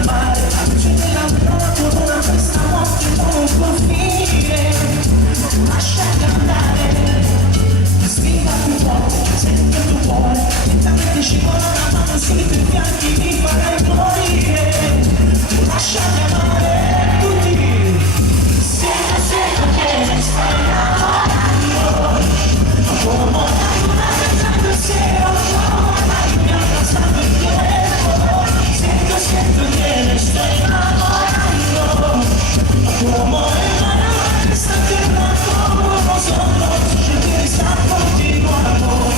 al mare, la luce della luna corona questa notte non può finire. Lasciati andare, spinga più forte, senti il tuo cuore, lentamente scivola la mano sui tuoi fianchi, mi farai morire. Lasciati amare tutti, sento che mi stai innamorando, come una luna senza il cielo, come una lluvia abbracciando il cielo. Sento che mi stai innamorando, come una luna che sta fermando nosotros, yo quiero estar contigo, amor.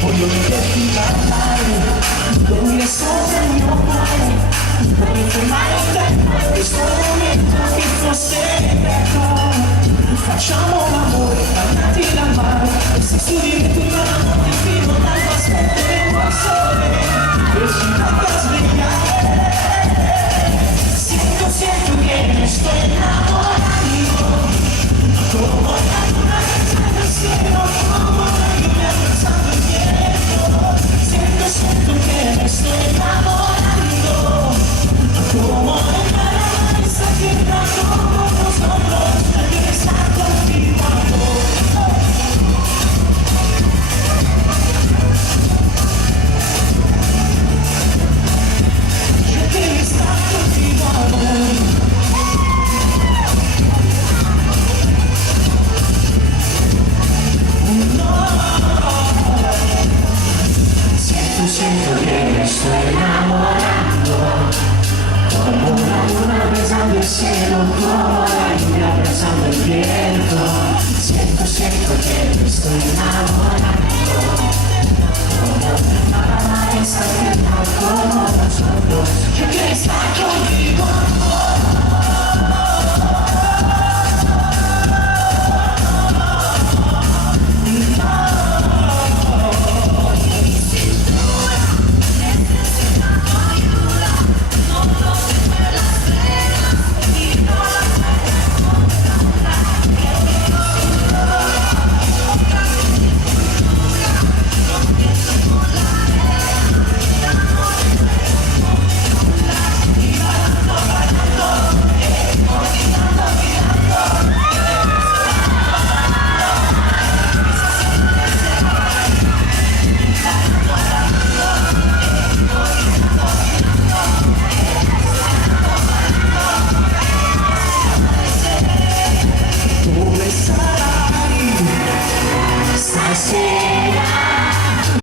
Voglio vederti parlare, dormire sopra il mio cuore, vorrei fermare il tempo in questo momento che fosse eterno. Facciamo l'amore, bagnati dal mare, e se studi tutta la notte fino all'alba aspetteremo il sole, che ci tocca svegliare. Sento che mi sto innamorando, come una luna senza il cielo, come una lluvia abbracciando il cielo. Sento che mi sto innamorando, come una luna che sta girando nosotros, yo quiero estar contigo, amor. Yo quiero estar contigo, amor. Sento che mi sto innamorando, come una luna besando il cielo, come una lluvia abbracciando il viento. Sento che mi sto innamorando, como una luna que está firmando como nosotros. Yo quiero estar contigo.